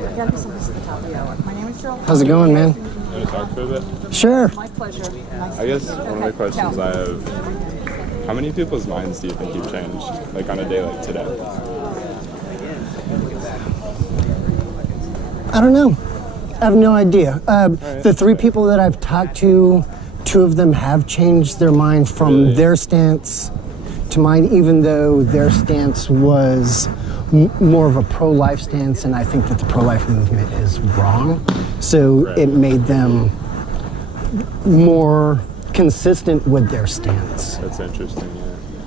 gotta be someplace at the top of the hour. My name is Cheryl. How's it going, man? You want to talk for a bit? Sure. My pleasure. Nice I guess one of the questions I have, how many people's minds do you think you've changed, like on a day like today? I don't know. I have no idea. The three people that I've talked to, two of them have changed their mind from Really? their stance to mine, even though their stance was more of a pro-life stance, and I think that the pro-life movement is wrong. So Right. it made them more consistent with their stance. That's interesting, yeah.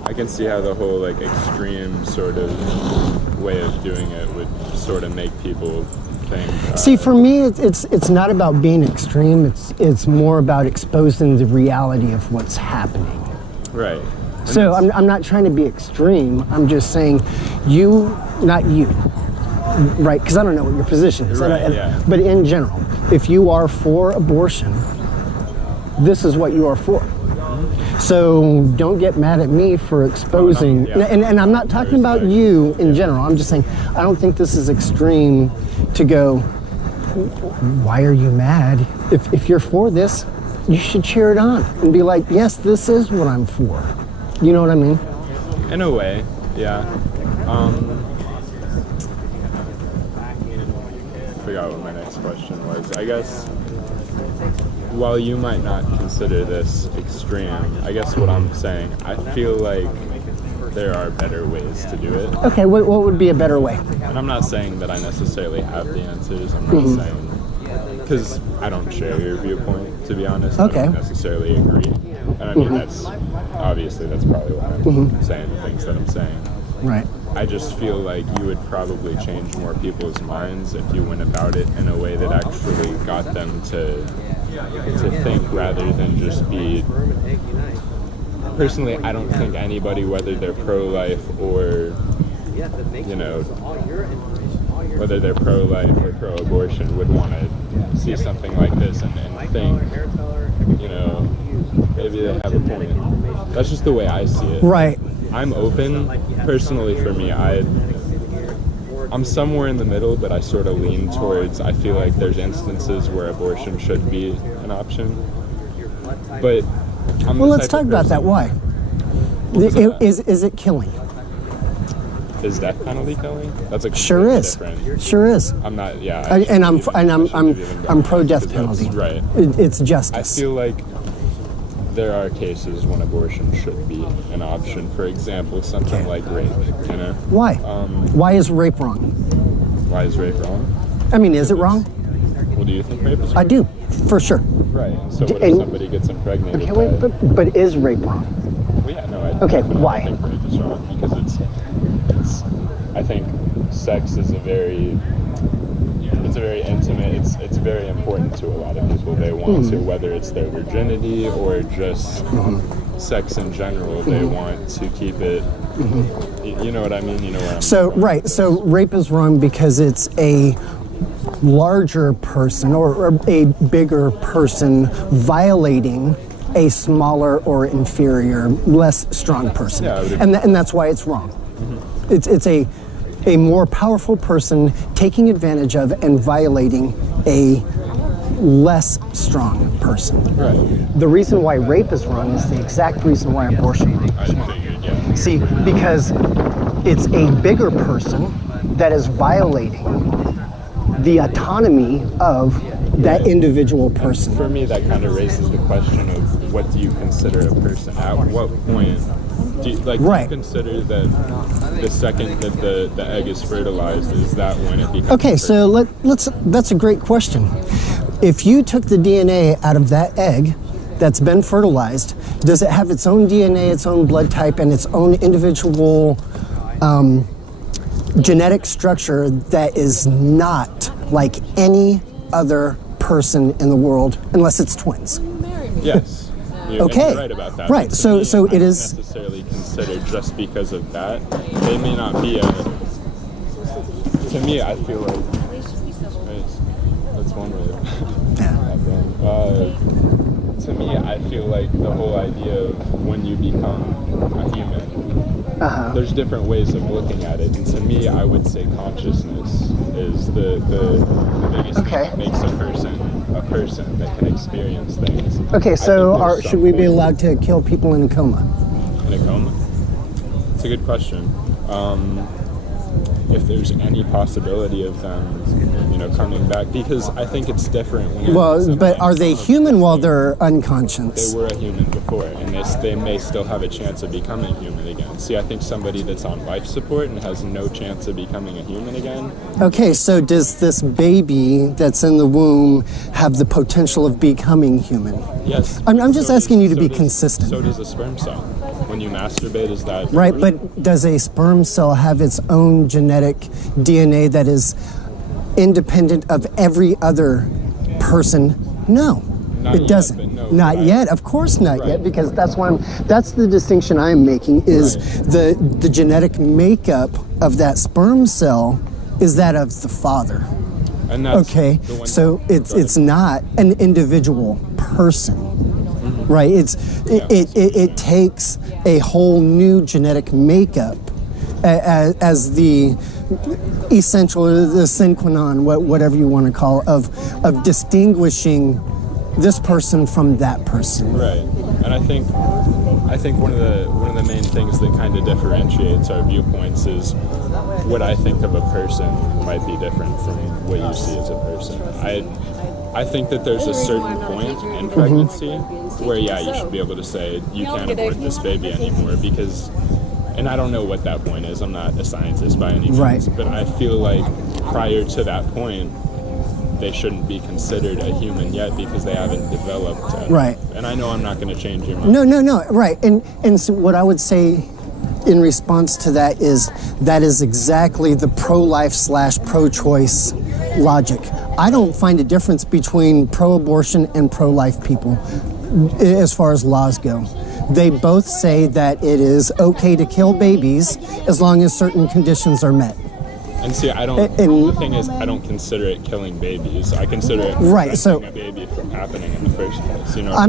I can see how the whole like extreme sort of way of doing it would sort of make people think. See, for me, it's not about being extreme. It's more about exposing the reality of what's happening. Right. And So that's- I'm not trying to be extreme. I'm just saying, you, not you, right? Because I don't know what your position is. Right, yeah. But in general, if you are for abortion, this is what you are for. So don't get mad at me for exposing. yeah. And I'm not talking about you in general. I'm just saying, I don't think this is extreme to go, why are you mad? If you're for this, you should cheer it on and be like, yes, this is what I'm for. You know what I mean? In a way, yeah. I forgot what my next question was. I guess while you might not consider this extreme, I guess what I'm saying, I feel like there are better ways to do it. Okay, what would be a better way? And I'm not saying that I necessarily have the answers. I'm not saying, because I don't share your viewpoint, to be honest. Okay. I don't necessarily agree. And I mean, that's probably why I'm saying the things that I'm saying. Right. I just feel like you would probably change more people's minds if you went about it in a way that actually got them to think rather than just be. Personally, I don't think anybody, whether they're pro-life or, you know, whether they're pro-life or pro-abortion, would want to see something like this and think, you know, maybe they have a point. That's just the way I see it. Right. I'm open. Personally, for me, I'm somewhere in the middle, but I sort of lean towards, I feel like there's instances where abortion should be an option. But I'm Well, the let's type talk of about that. person- Why? was that? Is it killing? Is death penalty killing? That's a Sure is. different. Sure is. I'm not. Yeah. I'm pro death penalty. Right. It's I justice. feel like there are cases when abortion should be an option. For example, something like rape. You know. Why? Why is rape wrong? Why is rape wrong? I mean, is it wrong? Well, do you think rape is wrong? I do, for sure. Right. So what And- if somebody gets impregnated? Okay, wait, but is rape wrong? Well, yeah, no. I Okay, definitely why? think rape is wrong because it's. I think sex is it's a very intimate. It's very important to a lot of people. They want to, whether it's their virginity or just sex in general. They want to keep it. You know what I mean? You know what I'm So, right, so rape is wrong because it's a larger person or a bigger person violating a smaller or inferior, less strong person. Yeah, I would agree. And that's why it's wrong. It's a more powerful person taking advantage of and violating a less strong person. Right. The reason why rape is wrong is the exact reason why abortion I figured. Yeah. See, because it's a bigger person that is violating the autonomy of that individual person. For me, that kind of raises the question of what do you consider a person? At what point do you, do Right. you consider that the second that the egg is fertilized, is that when it becomes Okay, a so let's. That's a great question. If you took the DNA out of that egg that's been fertilized, does it have its own DNA, its own blood type, and its own individual genetic structure that is not like any other person in the world, unless it's twins? Yes. Okay. You're right about that. Right, But to so- me, so I it don't is- necessarily considered just because of that. They may not be a. To me, I feel like that's one way. To me, I feel like the whole idea of when you become a human There's different ways of looking at it, and to me, I would say consciousness is the biggest Okay. thing that makes a person that can experience things. Okay, I so think there's should we be something- allowed to kill people in a coma? in a coma? It's a good question. If there's any possibility of them, coming back, because I think it's different when. Well, but are they human while they're They unconscious? were a human before, and they may still have a chance of becoming human again. See, I think somebody that's on life support and has no chance of becoming a human again. Okay, so does this baby that's in the womb have the potential of becoming human? Yes. I'm just asking you to be does- consistent. So does a sperm cell. When you masturbate, is that Right, but does a sperm cell have its own genetic DNA that is independent of every other person? No. Not It yet, doesn't. but no, Not right. yet. Of course not Right. yet, because that's the distinction I'm making is Right. the genetic makeup of that sperm cell is that of the father. And that's Okay, the one- so Go it's ahead. not an individual person, right? It takes a whole new genetic makeup as the essential, the sine qua non, whatever you want to call it, of distinguishing this person from that person. Right, and I think one of the main things that kind of differentiates our viewpoints is what I think of a person might be different from what you see as a person. I think that there's a certain point in pregnancy where you should be able to say you can't abort this baby anymore because, and I don't know what that point is. I'm not a scientist by any means, Right. but I feel like prior to that point, they shouldn't be considered a human yet because they haven't developed enough. Right. And I know I'm not going to change your mind. No, right. And so what I would say in response to that is exactly the pro-life / pro-choice logic. I don't find a difference between pro-abortion and pro-life people as far as laws go. They both say that it is okay to kill babies as long as certain conditions are met. And see, I don't. And- the thing is, I don't consider it killing babies. I consider it Right, so- preventing a baby from happening in the first place. You know what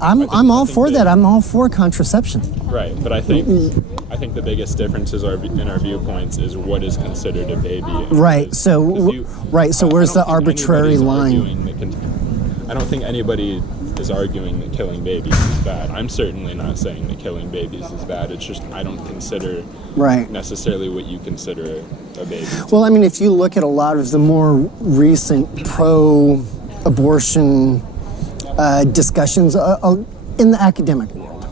I I'm mean? I'm all I think for that- that. I'm all for contraception. Right, but I think the biggest difference is in our viewpoints is what is considered a baby. Right. So 'Cause I where's the don't think arbitrary anybody's line? arguing I don't think anybody is arguing that killing babies is bad. I'm certainly not saying that killing babies is bad. It's just I don't consider Right. necessarily what you consider a baby. Well, I mean, if you look at a lot of the more recent pro-abortion discussions in the academic world,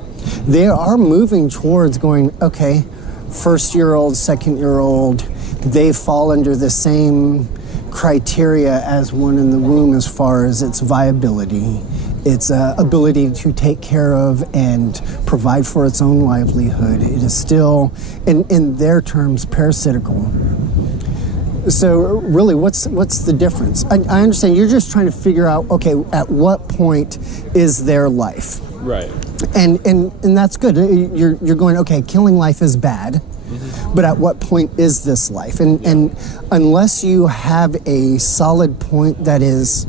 they are moving towards going, okay, first-year-old, second-year-old, they fall under the same criteria as one in the womb as far as its viability, its ability to take care of and provide for its own livelihood. It is still, in their terms, parasitical. So really, what's the difference? I understand you're just trying to figure out, okay, at what point is their life? Right. And that's good. You're going, okay, killing life is bad, but at what point is this life? And unless you have a solid point that is,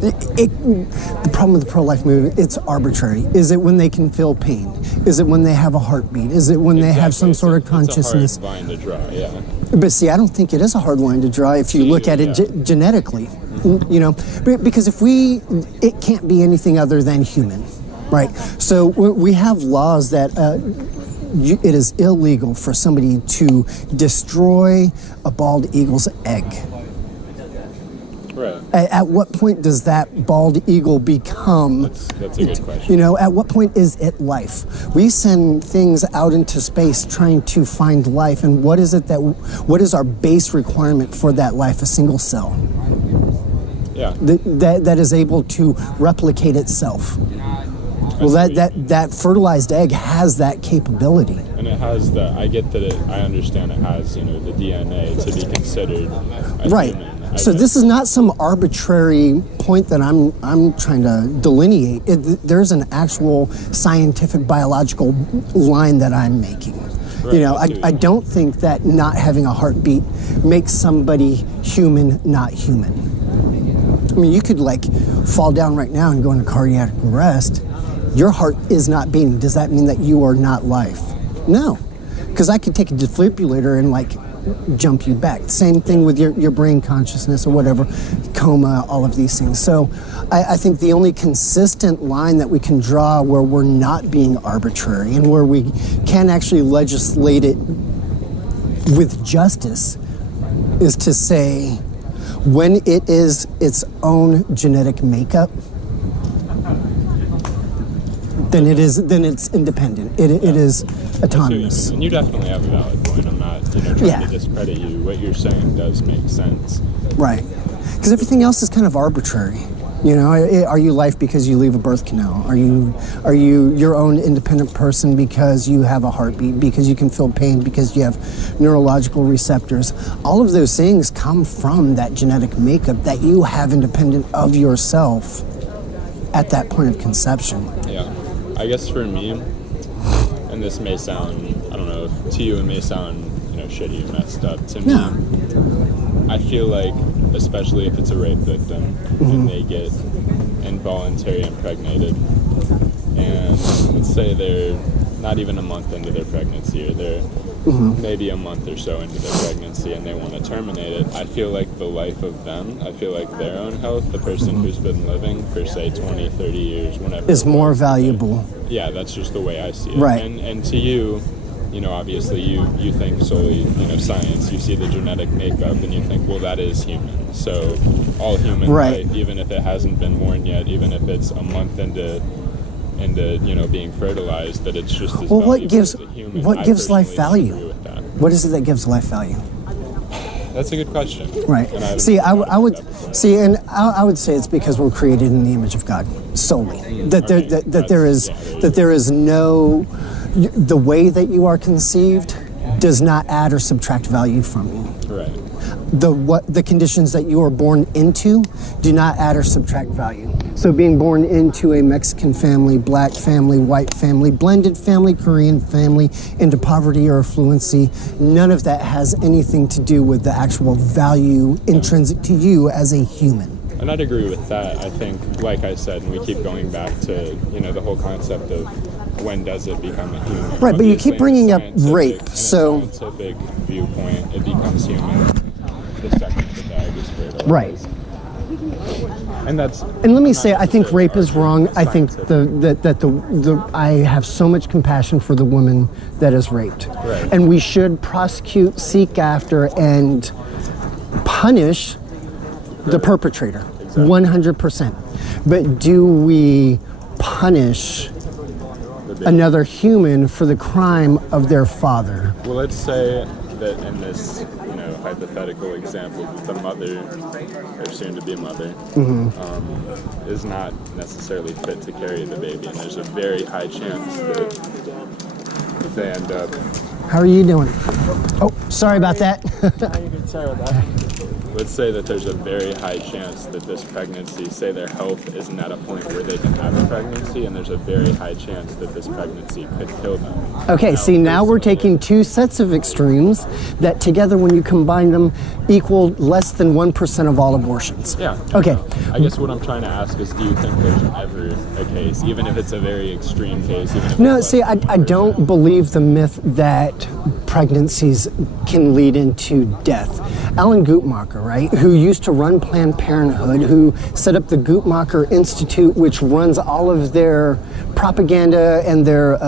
the problem with the pro-life movement, it's arbitrary. Is it when they can feel pain? Is it when they have a heartbeat? Is it when they have some sort of consciousness? It's a hard line to draw, yeah. But see, I don't think it is a hard line to draw if you look at it genetically, you know, because it can't be anything other than human, right? So we have laws that it is illegal for somebody to destroy a bald eagle's egg. Right. At what point does that bald eagle become? That's a good question. You know, at what point is it life? We send things out into space trying to find life, and what is our base requirement for that life? A single cell Yeah. that is able to replicate itself. Well, that fertilized egg has that capability. And it has I understand it has, the DNA to be considered a Right. human. So this is not some arbitrary point that I'm trying to delineate. There's an actual scientific biological line that I'm making. Right, You know, I see what I you don't think that not having a heartbeat makes somebody human, not human. I mean, you could fall down right now and go into cardiac arrest, your heart is not beating. Does that mean that you are not life? No, because I could take a defibrillator and like jump you back. Same thing with your brain consciousness or whatever, coma, all of these things. So I think the only consistent line that we can draw where we're not being arbitrary and where we can actually legislate it with justice is to say when it is its own genetic makeup, then it's independent. It is autonomous. And you definitely have a valid point. I'm not, trying to discredit you. What you're saying does make sense. Right. Because everything else is kind of arbitrary. Are you life because you leave a birth canal? Are you your own independent person because you have a heartbeat, because you can feel pain, because you have neurological receptors? All of those things come from that genetic makeup that you have independent of yourself at that point of conception. Yeah. I guess for me, and this may sound, I don't know, to you it may sound, shitty or messed up. To me, I feel like, especially if it's a rape victim and they get involuntary impregnated, and let's say they're not even a month into their pregnancy, or they're maybe a month or so into their pregnancy and they want to terminate it, I feel like the life of them, I feel like their own health, the person who's been living for say 20, 30 years, whenever, is more valuable. Yeah, that's just the way I see it. Right. And to you, obviously you think solely, science, you see the genetic makeup and you think, well, that is human. So all human life, even if it hasn't been born yet, even if it's a month into being fertilized, that it's just as valuable as a human. What gives life value? What is it that gives life value? That's a good question. Right. See, I would say it's because we're created in the image of God solely. That there is no, the way that you are conceived does not add or subtract value from you. Right. The conditions that you are born into do not add or subtract value. So being born into a Mexican family, black family, white family, blended family, Korean family, into poverty or affluency, none of that has anything to do with the actual value intrinsic to you as a human. And I'd agree with that. I think, like I said, and we keep going back to, the whole concept of when does it become a human. Right, but you keep bringing up rape, so... In a scientific viewpoint, it becomes human the second the egg is fertilized. Right. And let me say, I think rape is wrong. I think I have so much compassion for the woman that is raped. Right. And we should prosecute, seek after, and punish the perpetrator, 100%. But do we punish another human for the crime of their father? Well, let's say that in this, hypothetical example, that the mother, or soon-to-be mother, is not necessarily fit to carry the baby, and there's a very high chance that they end up... How are you doing? Oh, sorry about that. Sorry about that. Let's say that there's a very high chance that this pregnancy, say their health isn't at a point where they can have a pregnancy, and there's a very high chance that this pregnancy could kill them. Okay, see, now we're taking two sets of extremes that together, when you combine them, equal less than 1% of all abortions. Yeah. Okay. I guess what I'm trying to ask is, do you think there's ever a case, even if it's a very extreme case? Even if no, see, I don't believe the myth that pregnancies can lead into death. Alan Guttmacher, right, who used to run Planned Parenthood, who set up the Guttmacher Institute, which runs all of their propaganda and their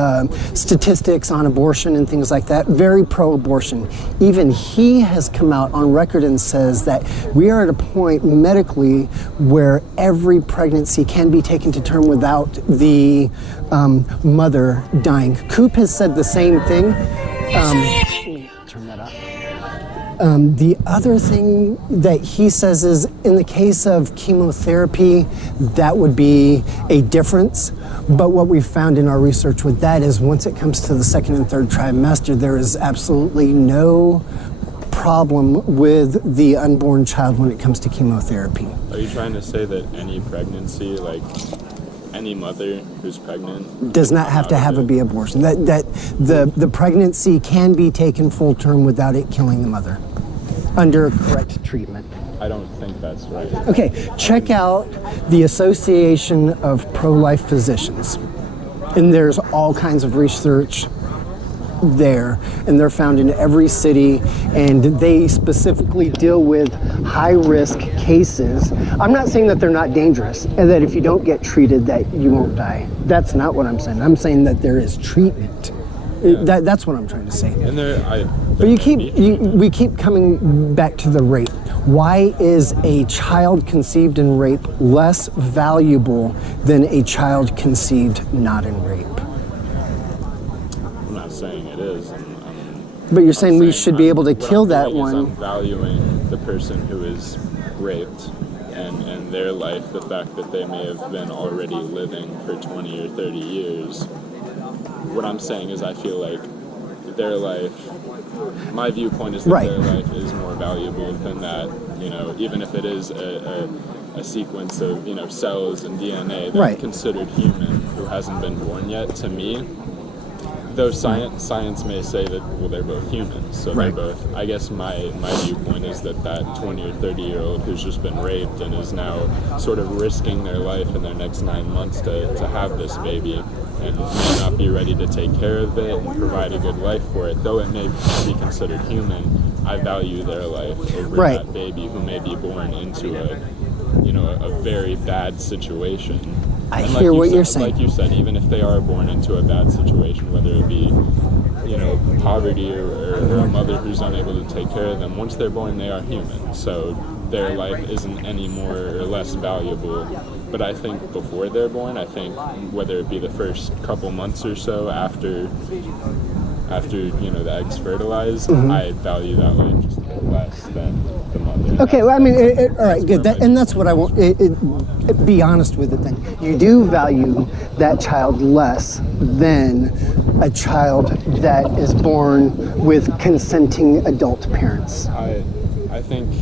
statistics on abortion and things like that, very pro-abortion. Even he has come out on record and says that we are at a point medically where every pregnancy can be taken to term without the mother dying. Coop has said the same thing. Turn that up. The other thing that he says is, in the case of chemotherapy, that would be a difference. But what we found in our research with that is, once it comes to the second and third trimester, there is absolutely no problem with the unborn child when it comes to chemotherapy. Are you trying to say that any pregnancy, like any mother who's pregnant, does not have to have a abortion? That the pregnancy can be taken full term without it killing the mother under correct treatment? I don't think that's right. Okay, check out the Association of Pro-Life Physicians. And there's all kinds of research there, and they're found in every city, and they specifically deal with high-risk cases. I'm not saying that they're not dangerous and that if you don't get treated that you won't die. That's not what I'm saying. I'm saying that there is treatment. That's what I'm trying to say. And But we keep coming back to the rape. Why is a child conceived in rape less valuable than a child conceived not in rape? I'm not saying it is. But you're saying we should be able to kill that one. I'm valuing the person who is raped and their life, the fact that they may have been already living for 20 or 30 years. What I'm saying is I feel like their life, my viewpoint is that their life is more valuable than that, you know, even if it is a sequence of, you know, cells and DNA that's considered human who hasn't been born yet. To me, though science may say that, well, they're both humans, so they're both, I guess my viewpoint is that 20 or 30-year-old who's just been raped and is now sort of risking their life in their next 9 months to have this baby and may not be ready to take care of it and provide a good life for it, though it may be considered human, I value their life over that baby who may be born into a very bad situation. I hear what you're saying. Like you said, even if they are born into a bad situation, whether it be, you know, poverty or a mother who's unable to take care of them, once they're born, they are human. So their life isn't any more or less valuable. But I think before they're born, I think whether it be the first couple months or so after you know the eggs fertilize, I value that life just a bit less than the mother. Okay, well, I mean, all right, good. And that's what I want. Be honest with it then. You do value that child less than a child that is born with consenting adult parents. I think...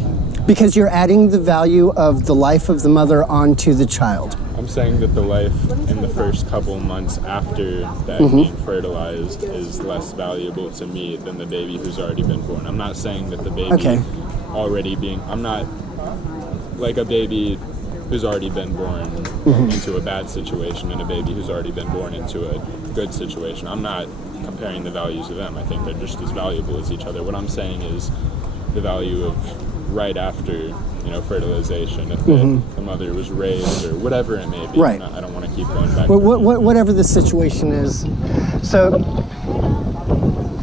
Because you're adding the value of the life of the mother onto the child. I'm saying that the life in the first couple months after that being fertilized is less valuable to me than the baby who's already been born. I'm not saying that the baby already being... I'm not like a baby who's already been born into a bad situation and a baby who's already been born into a good situation. I'm not comparing the values of them. I think they're just as valuable as each other. What I'm saying is the value of right after, you know, fertilization, if the mother was raised or whatever it may be. Right. I don't want to keep going back. Whatever the situation is. So,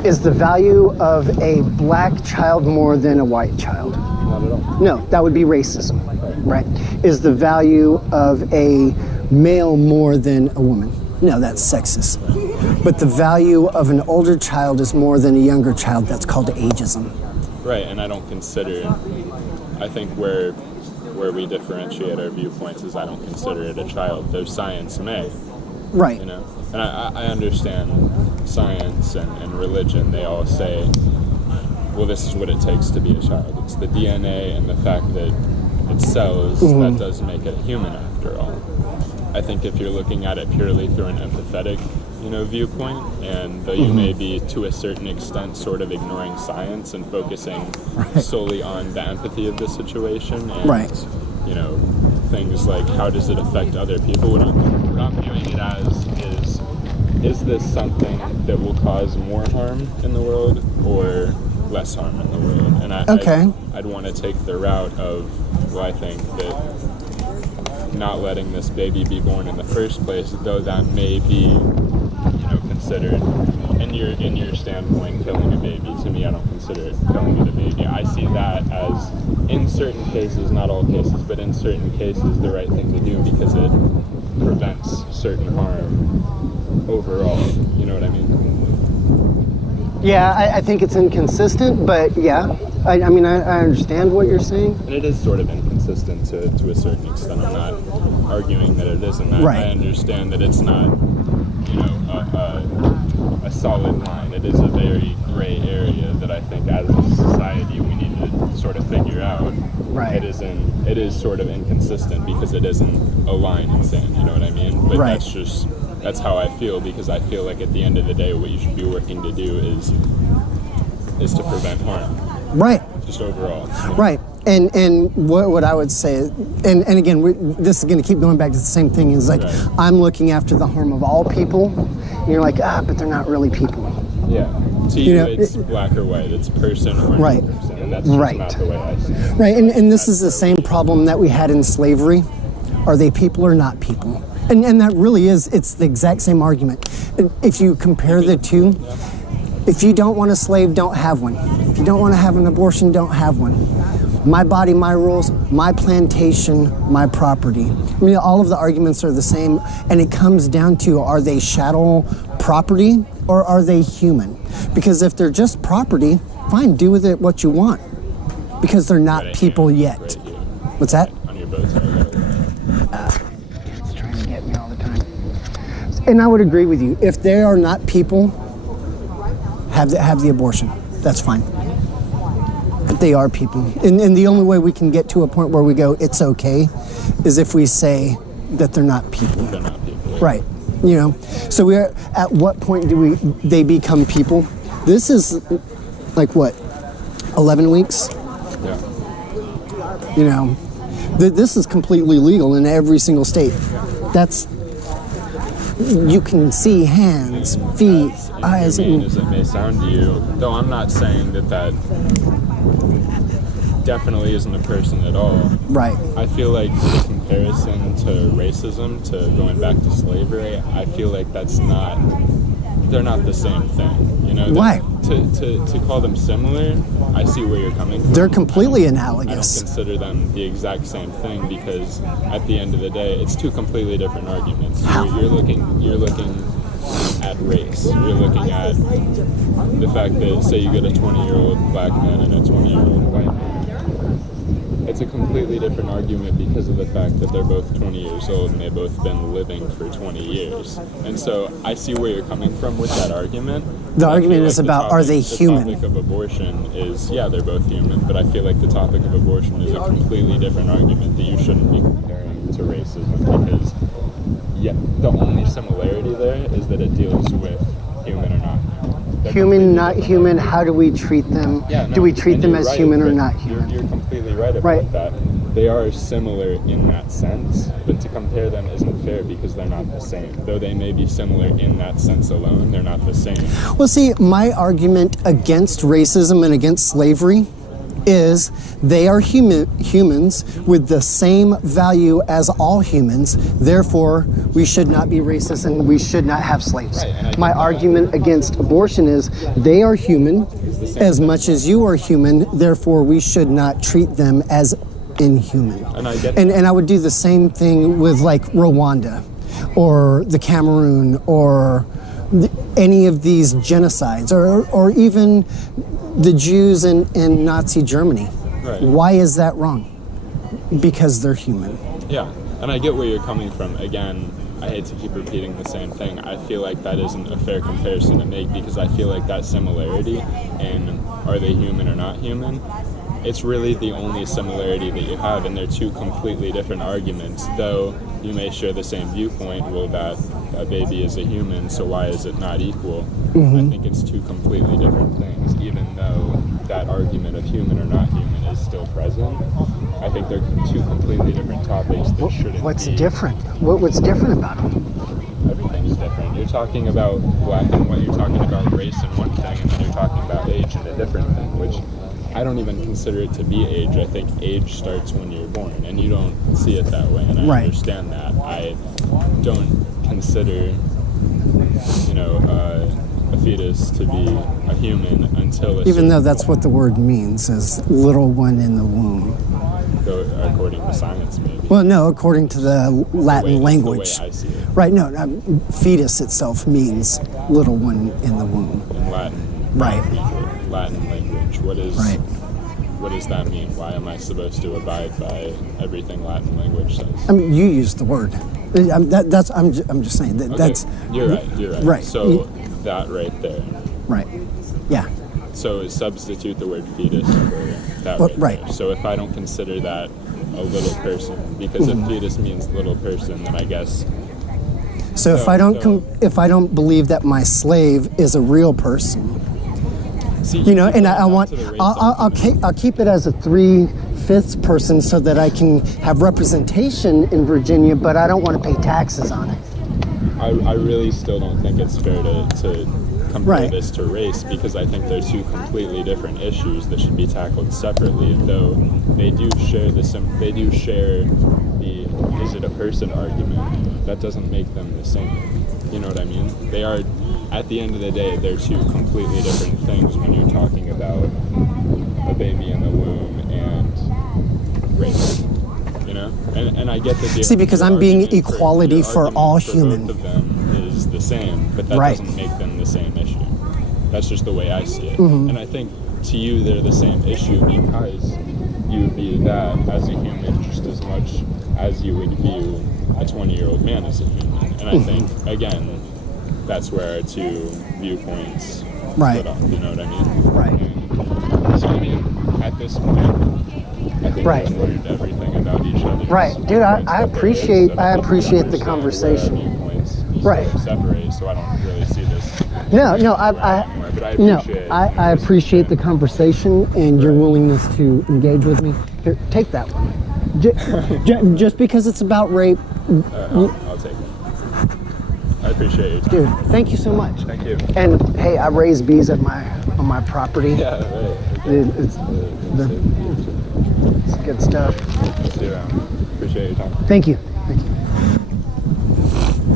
is the value of a black child more than a white child? Not at all. No, that would be racism, right? Is the value of a male more than a woman? No, that's sexist. But the value of an older child is more than a younger child. That's called ageism. Right, and I don't consider, I think where we differentiate our viewpoints is I don't consider it a child, though science may. Right. You know, and I understand science and religion, they all say, well, this is what it takes to be a child. It's the DNA and the fact that it's cells that does make it human after all. I think if you're looking at it purely through an empathetic, you know, viewpoint, and though you may be to a certain extent sort of ignoring science and focusing solely on the empathy of the situation and you know, things like how does it affect other people, what I'm viewing it as is this something that will cause more harm in the world or less harm in the world? And I'd want to take the route of, well, I think that not letting this baby be born in the first place, though that may be, you know, considered in your standpoint killing a baby. To me, I don't consider it killing a baby. I see that as, in certain cases, not all cases, but in certain cases, the right thing to do because it prevents certain harm overall. You know what I mean? Yeah, I think it's inconsistent, but yeah, I mean, I understand what you're saying. And it is sort of inconsistent to a certain extent. I'm not arguing that it isn't. I understand that it's not, you know, a solid line. It is a very gray area that I think as a society we need to sort of figure out. Right. It is sort of inconsistent because it isn't a line in sand, you know what I mean? But that's how I feel, because I feel like at the end of the day what you should be working to do is to prevent harm. Right. Just overall. Right. And what I would say, and again, this is going to keep going back to the same thing, is like, Right. I'm looking after the harm of all people, and you're like, but they're not really people. Yeah. To You you, know, it's black or white. It's person or Right. non-person, and that's just Right. not the way I see it. Right, and this is the same problem that we had in slavery. Are they people or not people? And that really is, it's the exact same argument. If you compare the two, if you don't want a slave, don't have one. If you don't want to have an abortion, don't have one. My body, my rules, my plantation, my property. I mean, all of the arguments are the same, and it comes down to, are they chattel property or are they human? Because if they're just property, fine, do with it what you want, because they're not Right people here, yet. right here. What's that? On your bow tie. It's trying to get me all the time. And I would agree with you. If they are not people, have the abortion. That's fine. If they are people. And the only way we can get to a point where we go, it's okay, is if we say that they're not people. They're not people. Right. You know, so we're at what point do they become people? This is like what, 11 weeks? Yeah. You know, this is completely legal in every single state. That's, you can see hands, feet, eyes. Inhumane as it may sound to you, though I'm not saying that definitely isn't a person at all. Right. I feel like the comparison to racism, to going back to slavery, I feel like they're not the same thing. You know? Why? To call them similar, I see where you're coming from. They're completely I don't analogous. consider them the exact same thing, because at the end of the day, it's two completely different arguments. You're looking at race. You're looking at the fact that, say, you get a 20-year-old black man and a 20-year-old white man. It's a completely different argument because of the fact that they're both 20 years old and they've both been living for 20 years. And so I see where you're coming from with that argument. The I argument feel is like about, are they human? The topic of abortion is, yeah, they're both human, but I feel like the topic of abortion is a completely different argument that you shouldn't be comparing to racism, because the only similarity there is that it deals with human or not human. They're Human, completely not different human, arguments. how do we treat them? Yeah, Do no, we treat and them you're as right, human or but not human? You're completely right about Right. that. They are similar in that sense, but to compare them isn't fair because they're not the same. Though they may be similar in that sense alone, they're not the same. Well, see, my argument against racism and against slavery is they are humans with the same value as all humans. Therefore, we should not be racist and we should not have slaves. Right, and I get My that. argument against abortion is they are human as much as you are human. Therefore, we should not treat them as inhuman. And I get And I would do the same thing with like Rwanda or the Cameroon or any of these genocides or even the Jews in Nazi Germany. Right. Why is that wrong? Because they're human. Yeah, and I get where you're coming from. Again, I hate to keep repeating the same thing. I feel like that isn't a fair comparison to make, because I feel like that similarity in are they human or not human, it's really the only similarity that you have, and they're two completely different arguments. Though you may share the same viewpoint, well, that a baby is a human, so why is it not equal? I think it's two completely different things, even though that argument of human or not human is still present. I think they're two completely different topics that shouldn't What's be. different? What's different about them? Everything's different. You're talking about black and white, you're talking about race in one thing, and then you're talking about age in a different thing, which I don't even consider it to be age. I think age starts when you're born, and you don't see it that way, and I Right. understand that. I don't consider, a fetus to be a human until a Even certain though that's what the word means, is little one in the womb. according to science, maybe. Well, no, according to the Latin The way language. I see it. Right, no, fetus itself means little one in the womb. In Latin. Right. Latin language. Right. What does that mean? Why am I supposed to abide by everything Latin language says? I mean, you used the word. I'm just saying that Okay, that's You're right. Right. So that right there. right. Yeah. So substitute the word fetus for that Well, right, right. there. So if I don't consider that a little person, because if fetus means little person, then I guess So if No, I don't no. if I don't believe that my slave is a real person, see, you know, keep and going I back want to the race I'll argument. keep it as a 3-50 fifth person so that I can have representation in Virginia, but I don't want to pay taxes on it. I really still don't think it's fair to compare Right. this to race, because I think they're two completely different issues that should be tackled separately. Though they do share the is it a person argument. That doesn't make them the same. You know what I mean? They are, at the end of the day, they're two completely different things when you're talking about a baby in the womb and race. You know, and I get that. See, because I'm being argument equality your for argument all for human. Both of them is the same, but that Right. doesn't make them the same issue. That's just the way I see it. Mm-hmm. And I think to you they're the same issue because you view that as a human just as much as you would view a 20-year-old man as a human. And I Mm-hmm. think, again, that's where our two viewpoints Right. split up. You know what I mean? Right. And so, I mean, at this point, I think Right. we've learned everything about each other. Right. Dude, I appreciate the conversation. Right. Separate, so I don't really see this. No, But I appreciate the conversation and your willingness to engage with me. Here, take that one. Just because it's about rape, I'll take it. I appreciate your time. dude. Thank you so much. Thank you. And hey, I raise bees on my property. Yeah, right. Dude, it's good stuff. See you around. Appreciate your time. Thank you.